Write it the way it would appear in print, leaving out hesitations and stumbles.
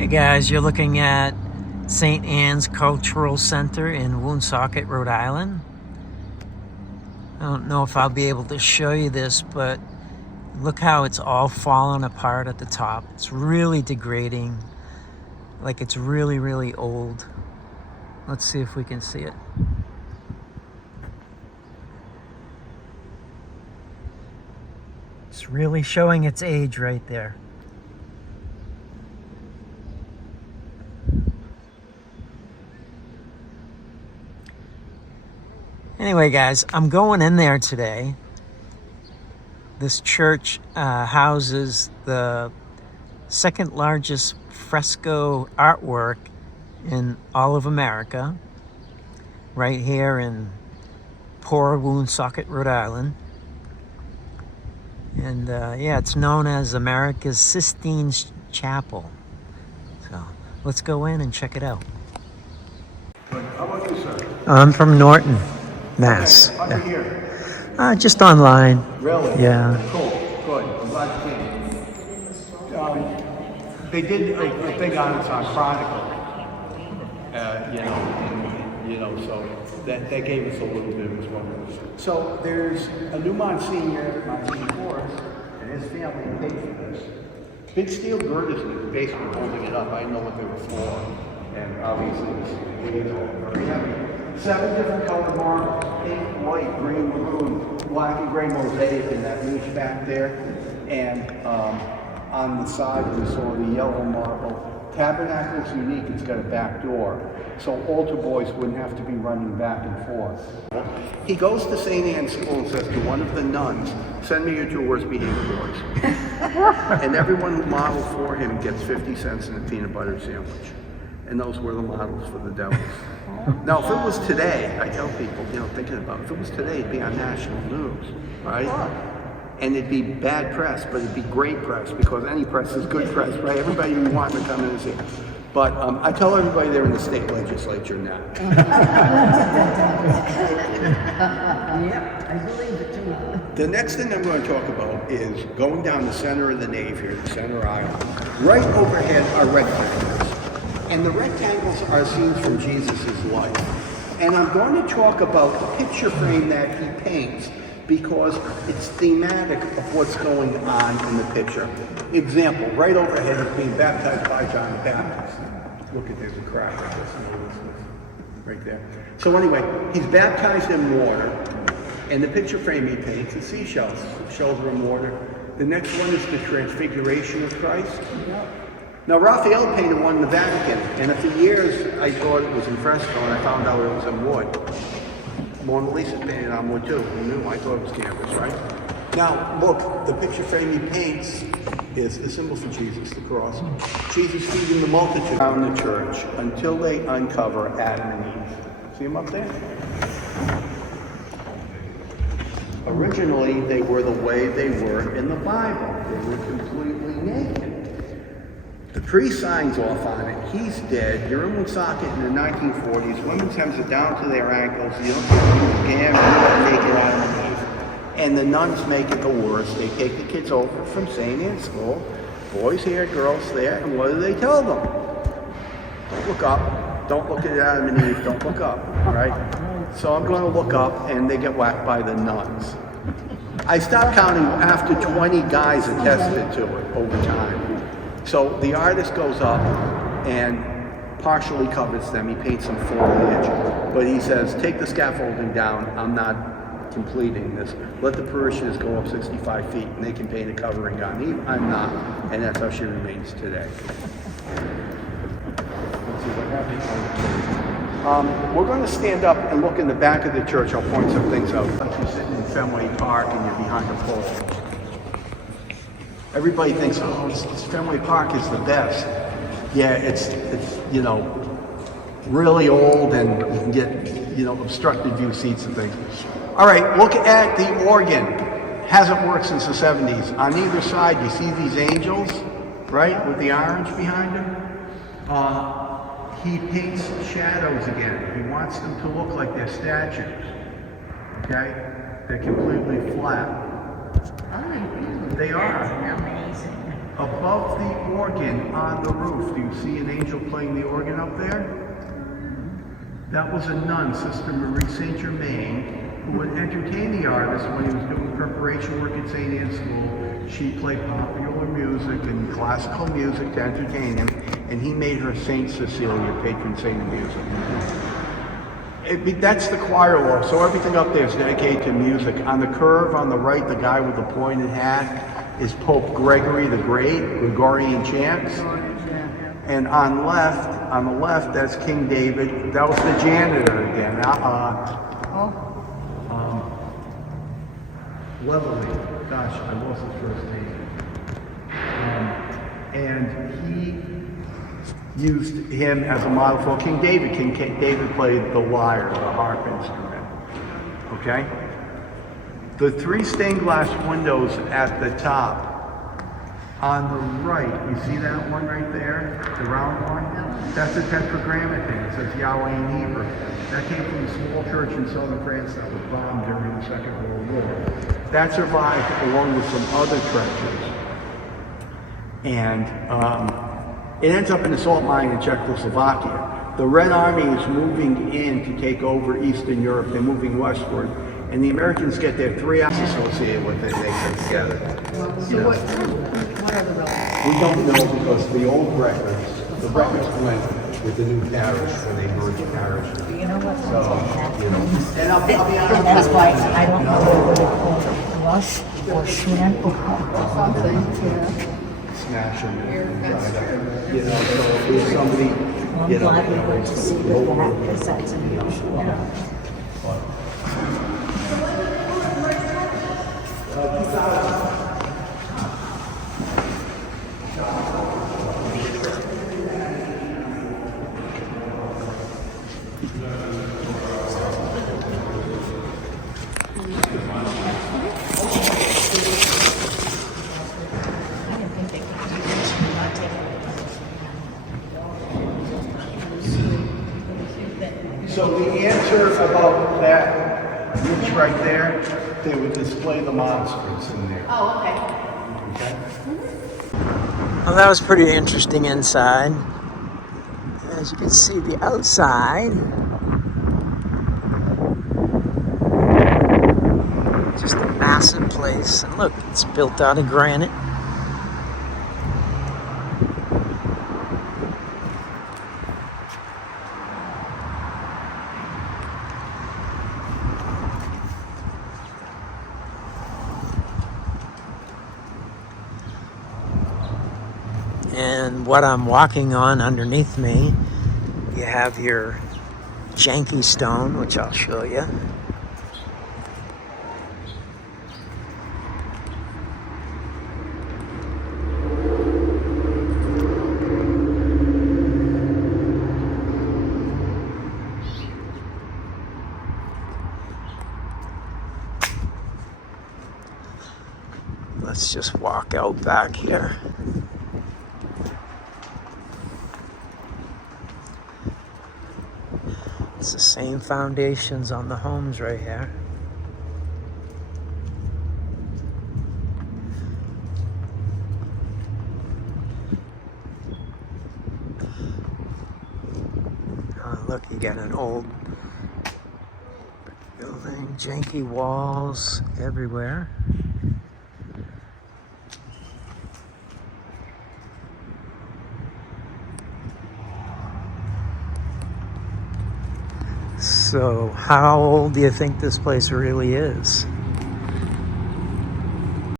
Hey guys, you're looking at St. Anne's Cultural Center in Woonsocket, Rhode Island. I don't know if I'll be able to show you this, but look how it's all fallen apart at the top. It's really degrading, like it's really, really old. Let's see if we can see it. It's really showing its age right there. Anyway, guys, I'm going in there today. This church houses the second largest fresco artwork in all of America, right here in poor Woonsocket, Rhode Island. And yeah, it's known as America's Sistine Chapel. So let's go in and check it out. How about you, sir? I'm from Norton, Mass. How'd you hear? Just online. Really? Yeah. Cool. Good. I'm glad you came. They did a thing on us on Chronicle. So that gave us a little bit of response. So there's a new Monsignor Forrest, and his family paid for this. Big steel girders in the basement holding it up. I didn't know what they were for. And obviously this is very heavy. 7 different colored marbles: pink, white, green, maroon, black and gray mosaic in that niche back there. And on the side we saw the yellow marble. Tabernacle's unique, it's got a back door. So altar boys wouldn't have to be running back and forth. He goes to St. Anne's School and says to one of the nuns, "Send me your 2 worst behavior boys." And everyone who modeled for him gets 50 cents in a peanut butter sandwich. And those were the models for the devils. Now, if it was today, I tell people, thinking about it, if it was today, it'd be on national news, right? And it'd be bad press, but it'd be great press, because any press is good press, right? Everybody you want to come in and see. But I tell everybody they're in the state legislature now. Yep, I believe it too. The next thing I'm going to talk about is going down the center of the nave here, the center aisle. Right overhead are rectangles. And the rectangles are scenes from Jesus' life. And I'm going to talk about the picture frame that he paints, because it's thematic of what's going on in the picture. Example, right overhead is being baptized by John the Baptist. Look at, there's a crack like this, right there. So anyway, he's baptized in water, and the picture frame he paints is seashells. Shells are in water. The next one is the Transfiguration of Christ. Now, Raphael painted one in the Vatican, and for years I thought it was in fresco, and I found out it was in wood. Mona Lisa painted on wood too. Who knew? I thought it was canvas, right? Now, look, the picture frame he paints is a symbol for Jesus, the cross. Jesus feeding the multitude around the church until they uncover Adam and Eve. See them up there? Originally, they were the way they were in the Bible. They were completely naked. The priest signs off on it. He's dead. You're in Woonsocket in the 1940s. Women's hems are down to their ankles. You don't get naked Adam and Eve. And the nuns make it the worst. They take the kids over from St. Anne's School. Boys here, girls there. And what do they tell them? Don't look up. Don't look at Adam and Eve. Don't look up. Right? So I'm going to look up, and they get whacked by the nuns. I stopped counting after 20 guys attested to it over time. So the artist goes up and partially covers them. He paints some foliage, but he says, take the scaffolding down. I'm not completing this. Let the parishioners go up 65 feet and they can paint a covering on Eve. I'm not. And that's how she remains today. Let's see what happens. We're going to stand up and look in the back of the church. I'll point some things out. Like you're sitting in Fenway Park and you're behind a pole. Everybody thinks, oh, this Fenway Park is the best. Yeah, it's really old, and you can get, obstructed view seats and things. All right, look at the organ. Hasn't worked since the 70s. On either side, you see these angels, right, with the orange behind them? He paints shadows again. He wants them to look like they're statues, okay? They're completely flat. They are. Amazing. above the organ on the roof, do you see an angel playing the organ up there? That was a nun, Sister Marie Saint Germain, who would entertain the artist when he was doing preparation work at St. Anne's School. She played popular music and classical music to entertain him, and he made her Saint Cecilia, patron saint of music. That's the choir logo, so everything up there is dedicated to music. On the curve on the right, the guy with the pointed hat is Pope Gregory the Great, Gregorian chants. And on the left, that's King David. That was the janitor again. Weatherly. Gosh, I lost his first name. And he used him as a model for King David. King David played the lyre, the harp instrument. Okay? The 3 stained glass windows at the top. On the right, you see that one right there? The round one? That's a tetragrammaton. It says Yahweh in Hebrew. That came from a small church in southern France that was bombed during the Second World War. That survived along with some other treasures. And it ends up in a salt mine in Czechoslovakia. The Red Army is moving in to take over Eastern Europe. They're moving westward. And the Americans get their 3 acts associated with it, and they come together. So what are the relatives? We don't know because the old records, the records went with the new parish when they merged parishes. You know what? So, you know. And I'll be honest. That's why I don't know whether they call it rush or shrimp or something. Smash them. You know, so if there's somebody, I'm you know. glad we went to see that because that's unusual. So the answer about that niche right there, they would display the monstrance in there. Oh, okay. Okay? Well, that was pretty interesting inside. As you can see, the outside. Just a massive place. And look, it's built out of granite. And what I'm walking on underneath me, you have your janky stone, which I'll show you. Let's just walk out back here. It's the same foundations on the homes right here. Oh, look, you got an old building, janky walls everywhere. So, how old do you think this place really is?